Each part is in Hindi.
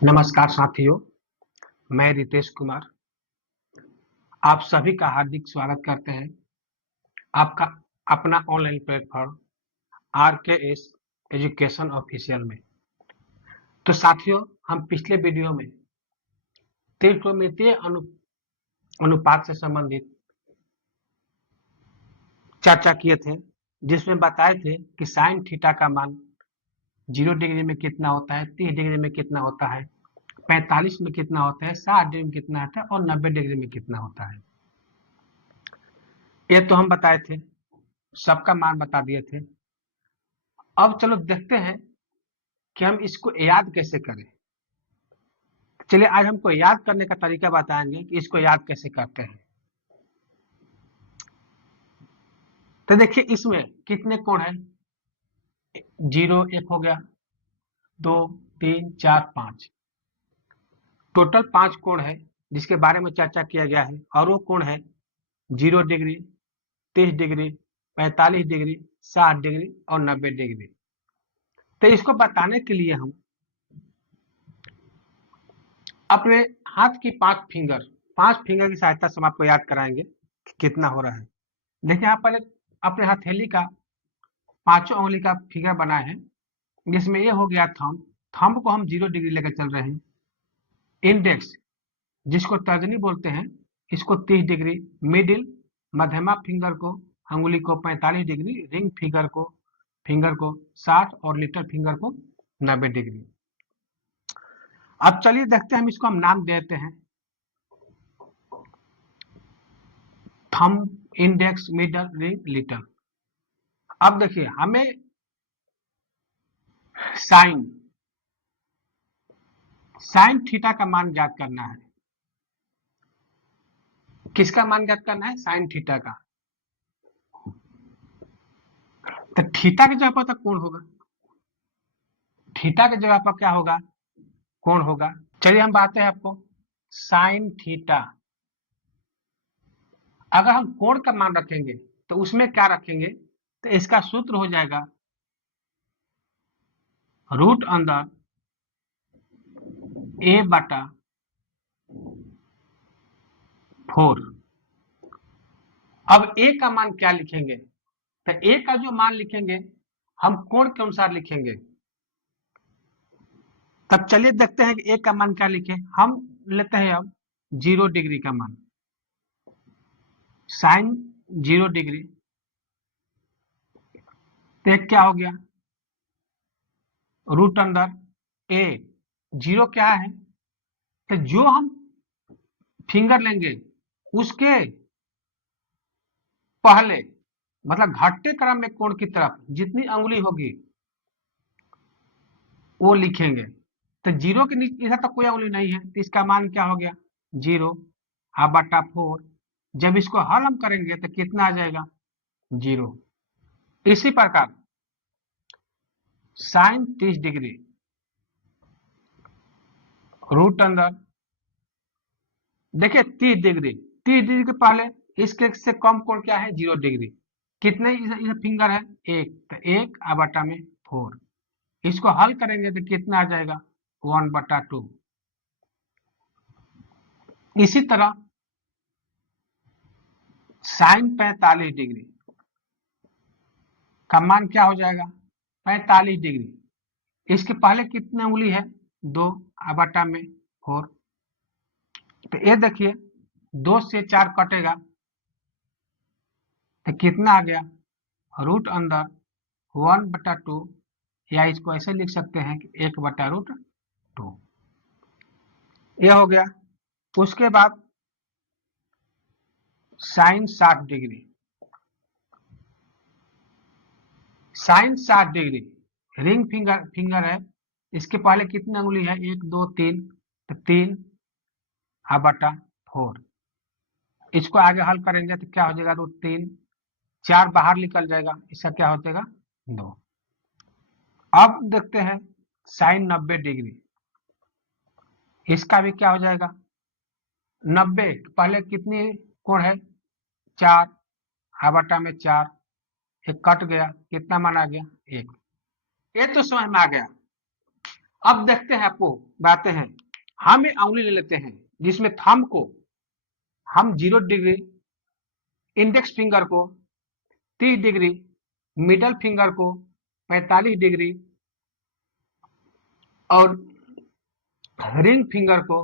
नमस्कार साथियों, मैं रितेश कुमार आप सभी का हार्दिक स्वागत करते हैं आपका अपना online platform RKS education official में। तो साथियों, हम पिछले वीडियो में त्रिकोणमितीय अनुपात से संबंधित चर्चा किए थे, जिसमें बताए थे कि साइन थीटा का मान 0 डिग्री में कितना होता है, 30 डिग्री में कितना होता है, 45 में कितना होता है, 60 डिग्री में कितना होता है और 90 डिग्री में कितना होता है। ये तो हम बताए थे, सबका मान बता दिए थे। अब चलो देखते हैं कि हम इसको याद कैसे करें। चलिए आज हमको याद करने का तरीका बताएंगे कि इसको याद कैसे करते हैं। तो देखिए इसमें कितने कोण हैं? 0 एक हो गया, 2 3 4 5, टोटल 5 कोण है जिसके बारे में चर्चा किया गया है। और वो कोण है 0 डिग्री, 30 डिग्री, 45 डिग्री, 60 डिग्री और 90 डिग्री। तो इसको बताने के लिए हम अपने हाथ की 5 फिंगर की सहायता से हम आपको याद कराएंगे कि कितना हो रहा है। देखिए यहाँ पर अपने हथेली का 5 उंगली का फिगर बनाए हैं, जिसमें ये हो गया थंब। थंब को हम 0 डिग्री लेकर चल रहे हैं। इंडेक्स, जिसको तर्जनी बोलते हैं, इसको 30 डिग्री, मिडिल मध्यमा फिंगर को, अंगुली को 45 डिग्री, रिंग फिंगर को 60 और लिटिल फिंगर को 90 डिग्री। अब चलिए देखते हैं, हम इसको हम नाम देते हैं thumb, index, middle, ring, little. अब देखिए हमें साइन थीटा का मान ज्ञात करना है। किसका मान ज्ञात करना है? साइन थीटा का। तो थीटा की जगह पर तो कोण होगा, थीटा की जगह पर क्या होगा? कोण होगा। चलिए हम बताते हैं आपको साइन थीटा। अगर हम कोण का मान रखेंगे तो उसमें क्या रखेंगे? तो इसका सूत्र हो जाएगा रूट अंदर a बटा 4। अब a का मान क्या लिखेंगे? तो a का जो मान लिखेंगे हम कोण के अनुसार लिखेंगे। तब चलिए देखते हैं कि a का मान क्या लिखे। हम लेते हैं अब 0 डिग्री का मान। साइन 0 डिग्री, तो एक क्या हो गया? रूट अंदर a। 0 क्या है? तो जो हम फिंगर लेंगे उसके पहले, मतलब घटते क्रम में कोण की तरफ जितनी अंगुली होगी वो लिखेंगे। तो 0 के नीचे इधर तक कोई अंगुली नहीं है, तो इसका मान क्या हो गया? 0 हाफ बटा 4। जब इसको हल हम करेंगे तो कितना आ जाएगा? 0। इसी प्रकार साइन 30 डिग्री, रूट अंदर, देखिए 30 डिग्री के पहले इसके से कम कोण क्या है? 0 डिग्री। कितने इधर फिंगर है? एक, तो 1 बटा में 4। इसको हल करेंगे तो कितना आ जाएगा? 1 बटा 2। इसी तरह साइन 45 डिग्री का मान क्या हो जाएगा? 45 डिग्री। इसके पहले कितने उंगली है? 2 बटा में 4। तो ये देखिए 2 से 4 कटेगा तो कितना आ गया? रूट अंदर 1 बटा 2, या इसको ऐसे लिख सकते हैं कि 1 बटा रूट 2। ये हो गया। उसके बाद sine 60 degree, sine 60 degree ring finger है। इसके पहले कितनी अंगुली है? 1 2 3, तो 3 बटा 4। इसको आगे हल करेंगे तो क्या हो जाएगा? रूट 3, 4 बाहर निकल जाएगा, इसका क्या हो जाएगा? 2। अब देखते हैं साइन 90 डिग्री, इसका भी क्या हो जाएगा? 90 पहले कितनी कोण है? 4 बटा में 4, एक कट गया, कितना मान आ गया? 1। ये तो समझ में आ गया। अब देखते हैं, आपको बताते हैं, हम एक उंगली ले लेते हैं जिसमें थंब को हम 0 डिग्री, इंडेक्स फिंगर को 30 डिग्री, मिडल फिंगर को 45 डिग्री और रिंग फिंगर को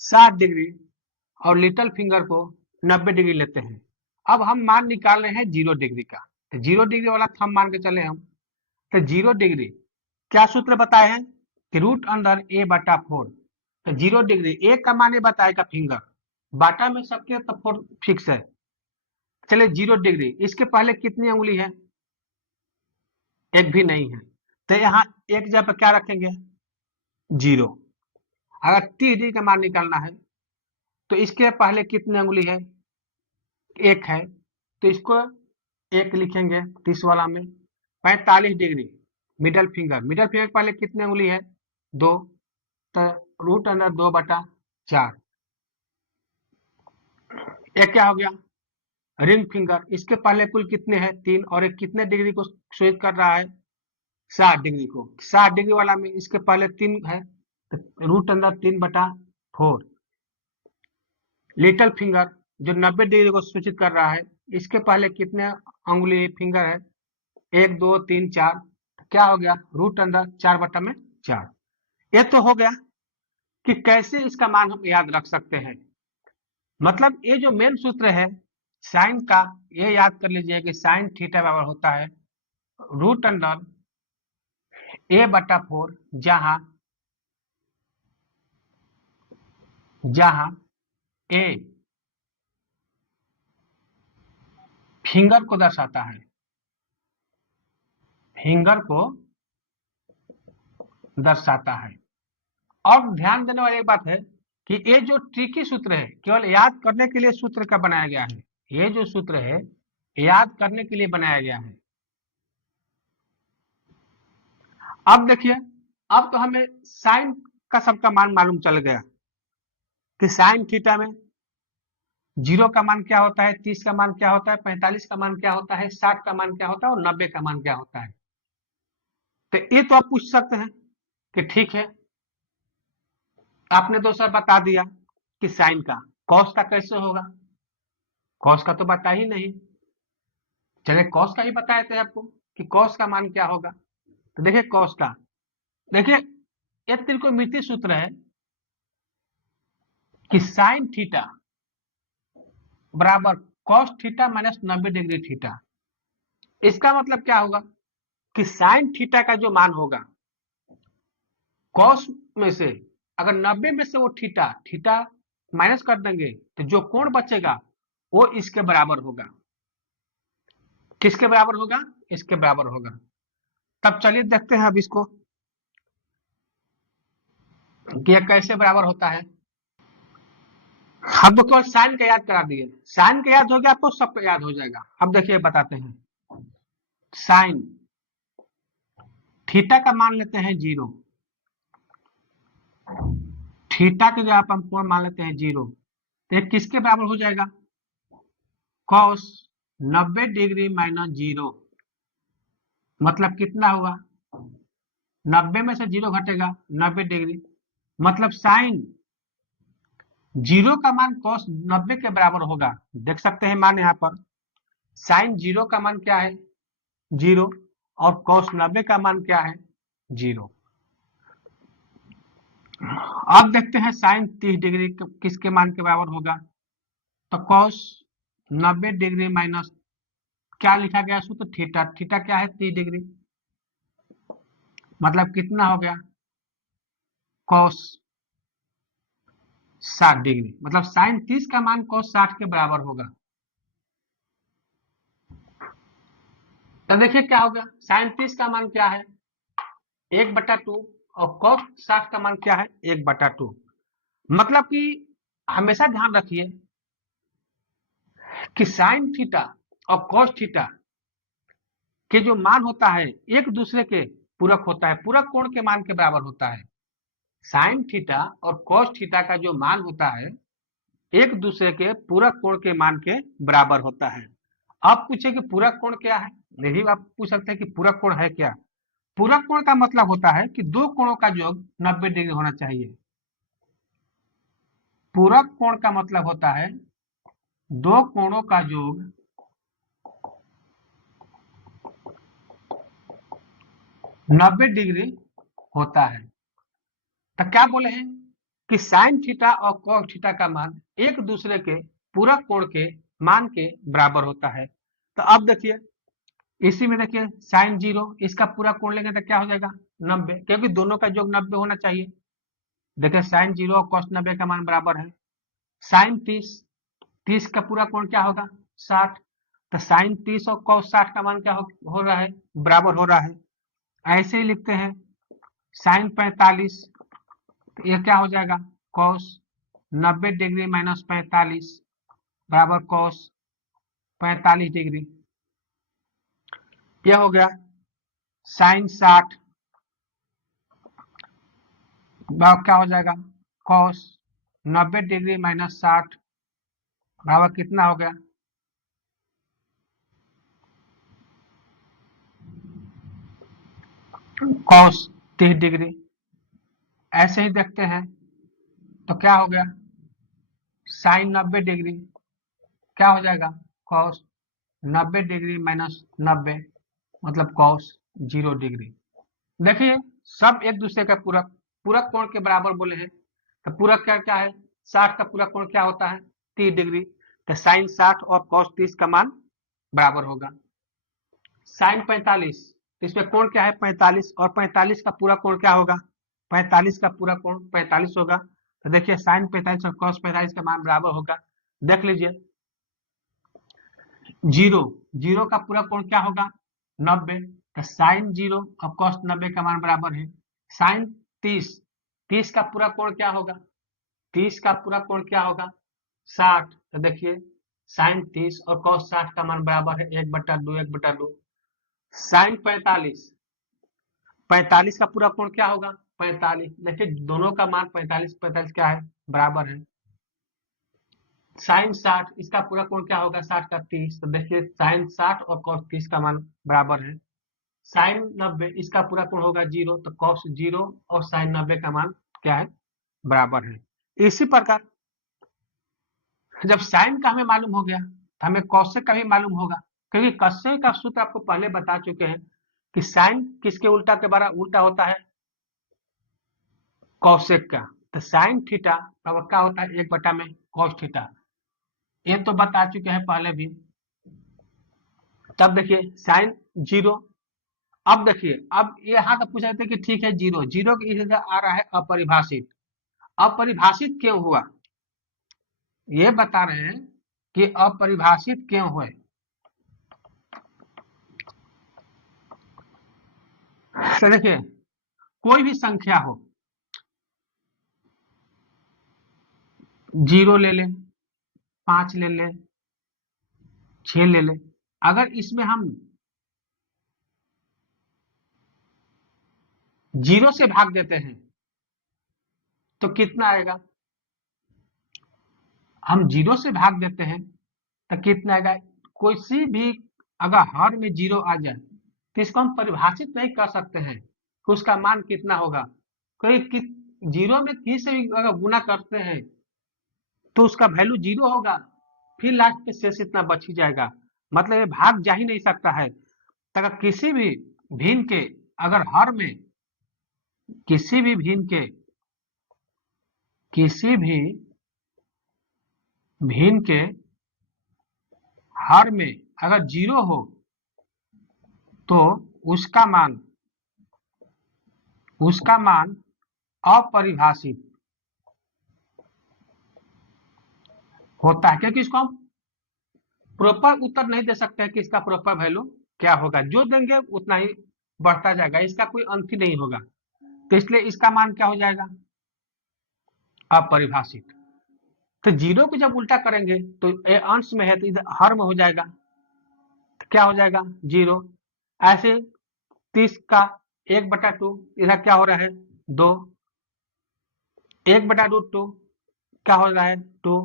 60 डिग्री और लिटिल फिंगर को 90 डिग्री लेते हैं। अब हम मान निकाल रहे हैं 0 डिग्री का, तो 0 डिग्री वाला थंब मान के चले हम, तो 0 डिग्री क्या सूत्र बताए हैं कि रूट अंडर a बटा 4। तो 0 डिग्री ए का मान ये बताएगा फिंगर, बाटा में सबके तो 4 फिक्स है। चलिए 0 डिग्री, इसके पहले कितनी उंगली है? एक भी नहीं है, तो यहाँ एक जगह पर क्या रखेंगे? 0। अगर 30 डिग्री का मान निकालना है तो इसके पहले कितनी उंगली है? एक है, तो इसको एक लिखेंगे 30 वाला में। 45 degree middle finger, middle finger के पहले कितनी उंगली है? 2, तो रूट अंडर 2 बटा 4। एक क्या हो गया? रिंग फिंगर, इसके पहले कुल कितने हैं? 3, और एक कितने डिग्री को सूचित कर रहा है? 60 डिग्री को। 60 डिग्री वाला में इसके पहले 3 है, तो रूट अंडर 3 बटा 4। लिटिल फिंगर जो 90 डिग्री को सूचित कर रहा है, इसके पहले कितने उंगली फिंगर है? 1 2 3 4, क्या हो गया? रूट अंडर 4 बटा में 4। ये तो हो गया कि कैसे इसका मान हम याद रख सकते हैं। मतलब ये जो मेन सूत्र है साइन का, ये याद कर लीजिए कि साइन थीटा बराबर होता है रूट अंडर a बटा 4, जहां a फिंगर को दर्शाता है, फिंगर को दर्शाता है। और ध्यान देने वाली एक बात है कि ये जो ट्रिकी सूत्र है केवल याद करने के लिए सूत्र का बनाया गया है। ये जो सूत्र है याद करने के लिए बनाया गया है। अब देखिए, अब तो हमें साइन का सबका मान मालूम चल गया कि साइन थीटा में 0 का मान क्या होता है, 30 का मान क्या होता है, 45 का मान क्या होता है, 60 का मान क्या होता है और 90 का मान क्या होता है। तो ये तो आप पूछ सकते हैं कि ठीक है, आपने तो सर बता दिया कि साइन का, कॉस का कैसे होगा? कॉस का तो बता ही नहीं। चलिए कॉस का ही बताए थे आपको कि कॉस का मान क्या होगा। तो देखिए कॉस का, देखिए ये त्रिकोणमितीय सूत्र है कि साइन थीटा बराबर cos theta minus 90 degree theta. इसका मतलब क्या होगा कि साइन थीटा का जो मान होगा कॉस में से, अगर 90 में से वो थीटा थीटा माइनस कर देंगे तो जो कोण बचेगा वो इसके बराबर होगा। किसके बराबर होगा? इसके बराबर होगा। तब चलिए देखते हैं अब इसको कि यह कैसे बराबर होता है। हम तो केवल साइन का याद करा दिए, साइन का याद हो गया आपको, सब याद हो जाएगा। अब देखिए बताते हैं, साइन थीटा का मान लेते हैं 0, थीटा के जगह पर हम कोण मान लेते हैं 0, तो ये किसके बराबर हो जाएगा? कॉस 90 डिग्री माइनस 0, मतलब कितना हुआ? 90 में से 0 घटेगा 90 डिग्री, मतलब साइन 0 का मान कॉस 90 के बराबर होगा। देख सकते हैं मान यहाँ पर, साइन 0 का मान क्या है? 0, और कॉस 90 का मान क्या है? 0। अब देखते हैं साइन 30 डिग्री किसके मान के बराबर होगा? तो कॉस 90 डिग्री माइनस क्या लिखा गया सूत्र? थीटा, थीटा क्या है? 30 डिग्री, मतलब कितना हो गया? कॉस 60 डिग्री, मतलब साइन 30 का मान कॉस 60 के बराबर होगा। तो देखिए क्या हो गया, साइन 30 का मान क्या है? 1/2, और कॉस 60 का मान क्या है? 1/2। मतलब कि हमेशा ध्यान रखिए कि साइन थीटा और कॉस थीटा के जो मान होता है एक दूसरे के पूरक होता है, पूरक कोण के मान के बराबर होता है। साइन थीटा और कॉस थीटा का जो मान होता है एक दूसरे के पूरक कोण के मान के बराबर होता है। आप पूछे कि पूरक कोण क्या है? नहीं, आप पूछ सकते हैं कि पूरक कोण है क्या? पूरक कोण का मतलब होता है कि दो कोणों का योग 90 डिग्री होना चाहिए। पूरक कोण का मतलब होता है दो कोणों का योग 90 डिग्री होता है। तो क्या बोले हैं कि साइन थीटा और कॉस थीटा का मान एक दूसरे के पूरक कोण के मान के बराबर होता है। तो अब देखिए इसी में देखिए साइन 0 इसका पूरा कोण लेंगे तो क्या हो जाएगा 90, क्योंकि दोनों का योग 90 होना चाहिए। देखिए साइन 0 और कॉस 90 का मान बराबर है। साइन 30, 30 का पूरा कोण क्या होगा 60, तो साइन 30 और कॉस 60 का मान क्या हो रहा है बराबर हो रहा है। ऐसे ही लिखते हैं साइन 45, तो ये क्या हो जाएगा कॉस 90 डिग्री माइनस 45 बराबर कॉस 45 डिग्री। यह हो गया साइन 60 क्या हो जाएगा कॉस 90 डिग्री माइनस 60 बराबर कितना हो गया कॉस 30 डिग्री। ऐसे ही देखते हैं तो क्या हो गया साइन 90 डिग्री क्या हो जाएगा कॉस 90 डिग्री माइनस 90 मतलब कॉस 0 डिग्री। देखिए सब एक दूसरे का पूरक पूरक कोण के बराबर बोले हैं। तो पूरक क्या क्या है 60 का पूरक कोण क्या होता है 30 डिग्री, तो साइन 60 और कॉस 30 का मान बराबर होगा। साइन 45 इसमें कोण क्या है 45 और 45 का पूरा कोण क्या होगा 45 का पूरा कोण 45 होगा। तो देखिए साइन 45 और कॉस 45 का मान बराबर होगा। देख लीजिए 0 0 का पूरा कोण क्या होगा 90, तो साइन 0 और कॉस 90 का मान बराबर है। साइन 30 30 का पूरा कोण क्या होगा 30 का पूरा कोण क्या होगा 60, तो देखिए साइन 30 और कॉस 60 का मान बराबर है 1/2 1/2। साइन 45 45 का पूरा कोण क्या होगा 45, देखिए दोनों का मान 45 45 क्या है बराबर है। साइन 60 इसका पूरा कोण क्या होगा 60 का 30, तो देखिए साइन 60 और कॉस 30 का मान बराबर है। साइन 90 इसका पूरा कोण होगा 0, तो कॉस 0 और साइन 90 का मान क्या है बराबर है। इसी प्रकार जब साइन का हमें मालूम हो गया तो हमें कॉसेक का भी मालूम होगा, क्योंकि कॉसेक का सूत्र आपको पहले बता चुके हैं कि साइन किसके उल्टा के बराबर उल्टा होता है कॉसेक का। तो साइन थीटा अब क्या होता है 1 में कॉस थीटा, ये तो बता चुके हैं पहले भी। तब देखिए साइन 0, अब देखिए अब यहाँ तो पूछ रहे थे कि ठीक है 0 0 की जगह आ रहा है अपरिभाषित। अपरिभाषित क्यों हुआ ये बता रहे हैं कि अपरिभाषित क्यों हुए। तो देखिए कोई भी संख्या हो 0 ले लें 5 ले लें 6 ले लें, अगर इसमें हम 0 से भाग देते हैं तो कितना आएगा, हम 0 से भाग देते हैं तो कितना आएगा, कोई भी अगर हर में 0 आ जाए तो इसको हम परिभाषित नहीं कर सकते हैं कि उसका मान कितना होगा। कोई 0 में किसी से भी अगर गुना करते हैं तो उसका वैल्यू 0 होगा, फिर लास्ट में शेष इतना बच ही जाएगा, मतलब ये भाग जा ही नहीं सकता है। तो अगर किसी भी भिन्न के अगर हर में किसी भी भिन्न के किसी भी भिन्न के हर में अगर 0 हो तो उसका मान अपरिभाषित होता है, क्योंकि इसको हम प्रॉपर उत्तर नहीं दे सकते हैं कि इसका प्रॉपर वैल्यू क्या होगा, जो देंगे उतना ही बढ़ता जाएगा, इसका कोई अंत ही नहीं होगा। तो इसलिए इसका मान क्या हो जाएगा अपरिभाषित। तो 0 को जब उल्टा करेंगे तो ये अंश में है तो इधर हर में हो जाएगा, तो क्या हो जाएगा 0। ऐसे 30 का 1/2 इधर क्या हो रहा है 2, 1/√2 क्या हो रहा है 2,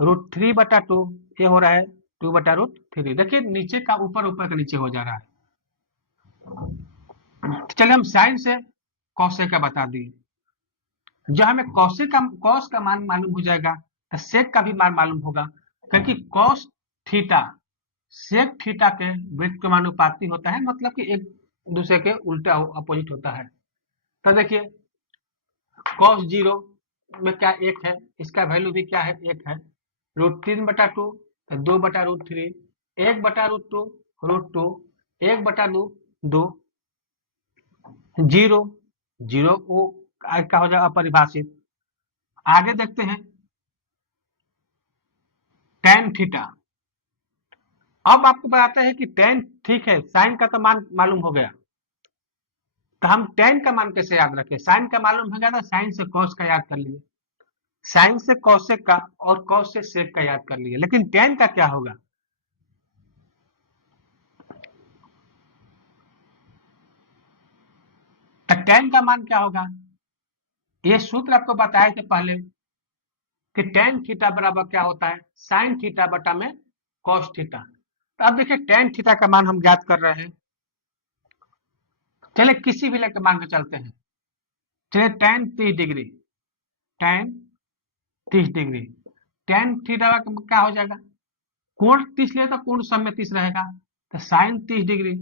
√3/2 ये हो रहा है 2/√3। देखिए नीचे का ऊपर ऊपर का नीचे हो जा रहा है। चलिए हम साइन से कॉसेक का बता दिए। जब हमें कॉस का मान मालूम हो जाएगा तो सेक का भी मान मालूम होगा, क्योंकि कॉस थीटा सेक थीटा के व्युत्क्रमानुपाती होता है, मतलब कि एक दूसरे के उल्टा अपोजिट होता है। तो देखिए कॉस जीरो में क्या एक है, इसका वैल्यू भी क्या है, एक है। √3/2 तो 2/√3, 1/√2 √2, 1/2 जीरो, जीरो वो का हो जाएगा अपरिभाषित। आगे देखते हैं टेन थीटा। अब आपको बताते हैं कि टेन ठीक है, साइन का तो मान मालूम हो गया, तो हम टेन का मान कैसे याद रखें? साइन का मालूम हो गया तो साइन से कॉस का याद कर लिए, साइन से कॉसेक का और कॉस से सेक का याद कर लिए, लेकिन टेन का क्या होगा? तो टेन का मान क्या होगा? ये सूत्र आपको बताए थे पहले कि टेन थीटा बराबर क्या होता है, साइन थीटा बटा में कॉस थीटा। तो अब देखिए टेन थीटा का मान हम ज्ञात कर रहे हैं। चलिए किसी भी लेकर मान के चलते हैं। चलिए ten 30 degree, ten 30 degree, tan theta का क्या हो जाएगा? कोण 30 ले तो कोण सब में 30 रहेगा, तो साइन 30 डिग्री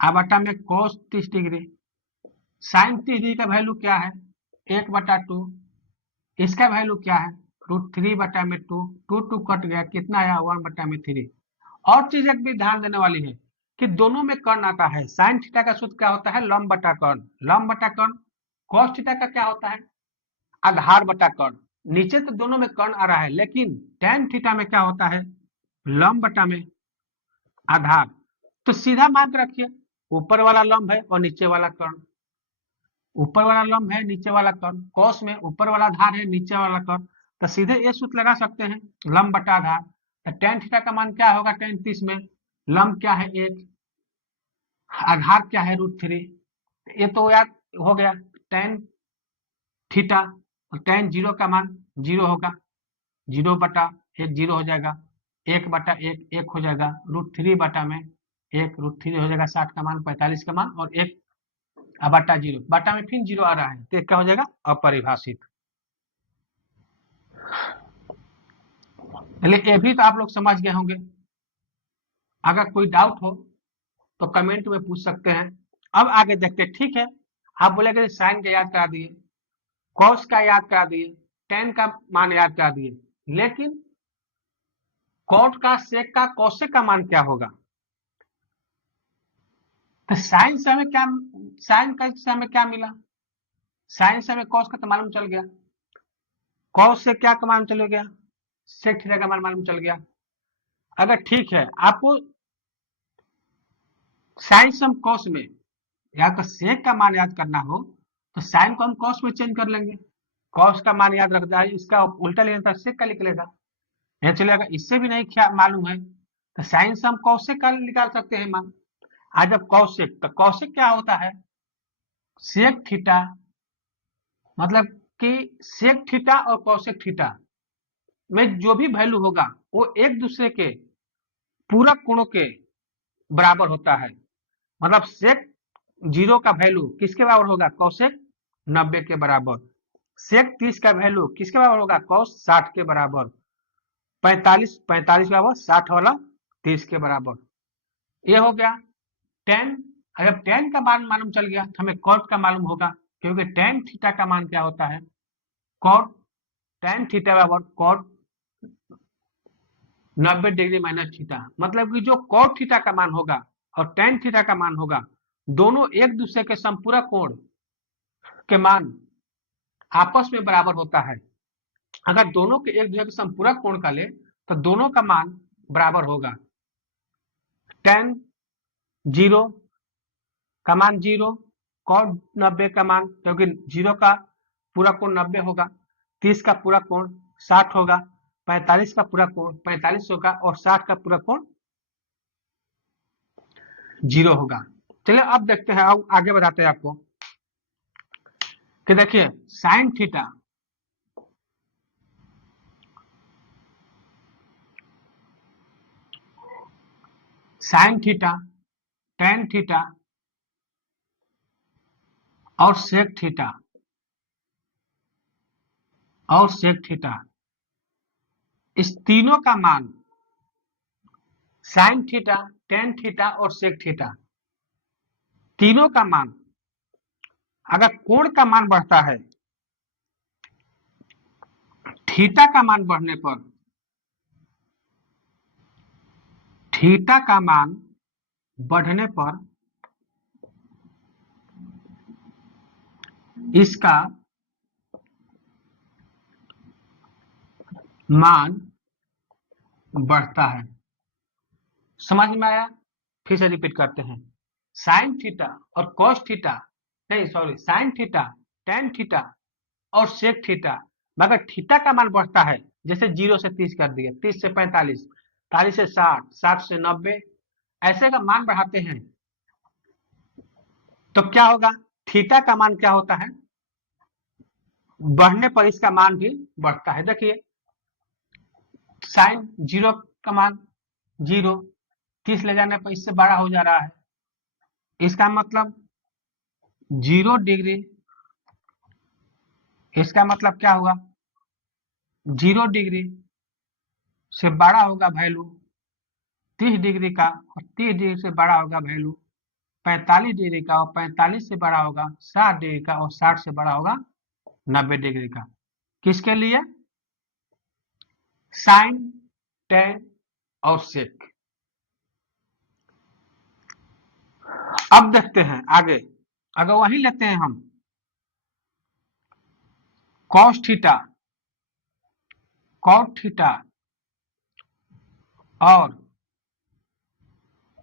अब बटा में कॉस 30 डिग्री। साइन 30 डिग्री का वैल्यू क्या है? 1/2। इसका वैल्यू क्या है? √3/2, टू टू कट गया, कितना आया? 1/3। और चीज एक भी ध्यान देने वाली है कि दोनों में कर्ण आता है। साइन थीटा का सूत्र क्या होता है? लंब बटा कर्ण, लंब बटा कर्ण। कॉस थीटा का क्या होता है? आधार बटा कर्ण। नीचे तो दोनों में कर्ण आ रहा है, लेकिन टेन थीटा में क्या होता है? लंब बटा में आधार। तो सीधा मान के रखिए, ऊपर वाला लंब है और नीचे वाला कर्ण, ऊपर वाला लंब है नीचे वाला कर्ण, कॉस में ऊपर वाला आधार है नीचे वाला कर्ण, तो सीधे ये सूत्र लगा सकते हैं, लंब बटा आधार। तो टेन थीटा का मान क्या होगा? टेन 30 में लंब क्या है? एक, आधार क्या है? √3। ये तो याद हो गया। टेन थीटा और टेन जीरो का मान जीरो होगा, जीरो बटा एक जीरो हो जाएगा, 1/1 एक हो जाएगा, √3 बटा में एक, √3 हो जाएगा 60 का मान, 45 का मान, और एक बटा जीरो, बटा में फिर जीरो आ रहा है तो क्या हो जाएगा? अपरिभाषित। चलिए ये भी तो आप लोग समझ गए होंगे। अगर कोई डाउट हो तो कमेंट में पूछ सकते हैं। अब आगे देखते हैं, ठीक है। आप बोलेंगे साइन का याद करा दिए, कॉस का याद करा दिए, टेन का मान याद करा दिए, लेकिन कॉट का, सेक का, कॉसेक का मान क्या होगा? तो साइन से हमें क्या, साइन का से हमें क्या मिला? साइन से हमें कॉस का तो मालूम चल गया, कॉस से क्या का मालूम चल गया? सेक थीटा का मान मालूम चल गया। अगर ठीक है आपको साइन से हम कॉस में या तो सेक का मान याद करना हो तो साइन को हम कॉस में चेंज कर लेंगे, कॉस का मान याद रख जाए, इसका उल्टा लेना था सेक का लिख लेगा। यह चलेगा, इससे भी नहीं क्या मालूम है तो साइन से हम कॉसेक का निकाल सकते हैं मान। आज जब कॉसेक, तो कॉसेक क्या होता है? सेक थीटा, मतलब कि सेक थीटा और कॉसेक थीटा में जो भी वैल्यू होगा वो एक दूसरे के पूरक कोणों के बराबर होता है। मतलब सेक जीरो का वैल्यू किसके बराबर होगा? कॉसेक 90 के बराबर। सेक 30 का वैल्यू किसके बराबर होगा? कॉस 60 के बराबर। 45 बराबर 60 वाला 30 के बराबर। ये हो गया टेन। अगर टेन का मान मालूम चल गया तो हमें कॉट का मालूम होगा, क्योंकि टेन थीटा का मान क्या होता है? कॉट, टेन थीटा बराबर कॉट 90 डिग्री माइनस थीटा, मतलब कि जो कॉट थीटा का मान होगा और टेन थीटा का मान होगा, दोनों एक दूसरे के संपूरक कोण के मान आपस में बराबर होता है। अगर दोनों के एक दूसरे के संपूरक कोण का ले तो दोनों का मान बराबर होगा। टेन जीरो का मान जीरो, कॉट 90 का मान, क्योंकि जीरो का पूरा कोण 90 होगा, 30 का पूरा कोण 60 होगा, 45 का पूरा कोण 45 होगा और 60 का पूरा कोण जीरो होगा। चलिए अब देखते हैं, अब आगे बताते हैं आपको कि देखिए sine theta, sine theta tan theta और sec थीटा इस तीनों का मान sin थीटा, tan थीटा और sec थीटा तीनों का मान अगर कोण का मान बढ़ता है, थीटा का मान बढ़ने पर, थीटा का मान बढ़ने पर इसका मान बढ़ता है। समझ में आया? फिर से रिपीट करते हैं। साइन थीटा और कॉस थीटा, नहीं sorry, sine theta, tan theta और सेक थीटा, मगर थीटा का मान बढ़ता है, जैसे 0 से 30 कर दिया, 30 से 45, 40 से 60, 60 से 90, ऐसे का मान बढ़ाते हैं तो क्या होगा? थीटा का मान क्या होता है? बढ़ने पर इसका मान भी बढ़ता है। देखिए साइन 0 का मान 0, 30 ले जाने पर इससे बड़ा हो जा रहा है, इसका मतलब 0 डिग्री, इसका मतलब क्या हुआ? 0 डिग्री से बड़ा होगा वैल्यू 30 डिग्री का, और 30 डिग्री से बड़ा होगा वैल्यू 45 डिग्री का, और 45 से बड़ा होगा 60 डिग्री का, और 60 से बड़ा होगा 90 डिग्री का। किसके लिए? साइन, टेन और सेक। अब देखते हैं आगे, अगर वही लेते हैं हम कॉस थीटा, कॉट थीटा और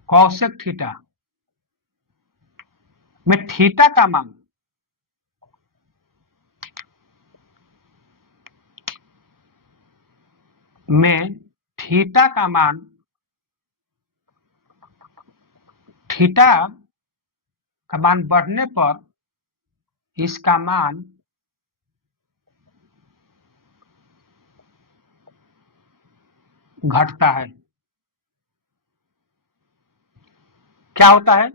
कॉसेक थीटा में थीटा का मान थीटा का मान बढ़ने पर इसका मान घटता है। क्या होता है?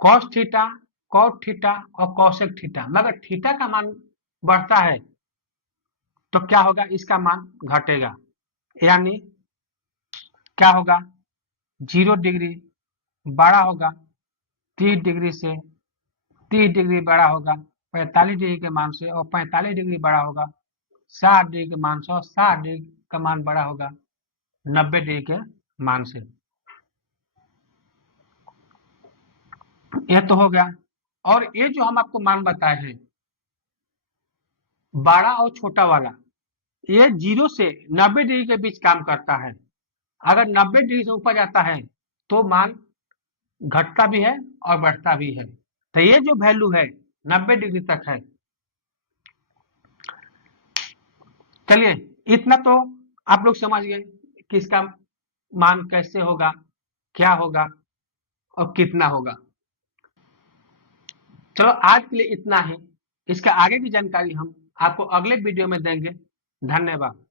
कॉस थीटा, कॉट थीटा और कॉसेक थीटा, मगर थीटा का मान बढ़ता है तो क्या होगा? इसका मान घटेगा, यानी क्या होगा? 0 डिग्री बड़ा होगा 30 डिग्री से, 30 डिग्री बड़ा होगा 45 डिग्री के मान से, और 45 डिग्री बड़ा होगा 60 डिग्री के मान से, और 60 डिग्री का मान बड़ा होगा 90 डिग्री के मान से। यह तो हो गया। और ये जो हम आपको मान बताए हैं बड़ा और छोटा वाला, ये 0 से 90 डिग्री के बीच काम करता है। अगर 90 डिग्री से ऊपर जाता है तो मान घटता भी है और बढ़ता भी है। तो ये जो वैल्यू है 90 डिग्री तक है। चलिए इतना तो आप लोग समझ गए कि इसका मान कैसे होगा, क्या होगा और कितना होगा। चलो आज के लिए इतना ही, इसका आगे की जानकारी हम आपको अगले वीडियो में देंगे। धन्यवाद।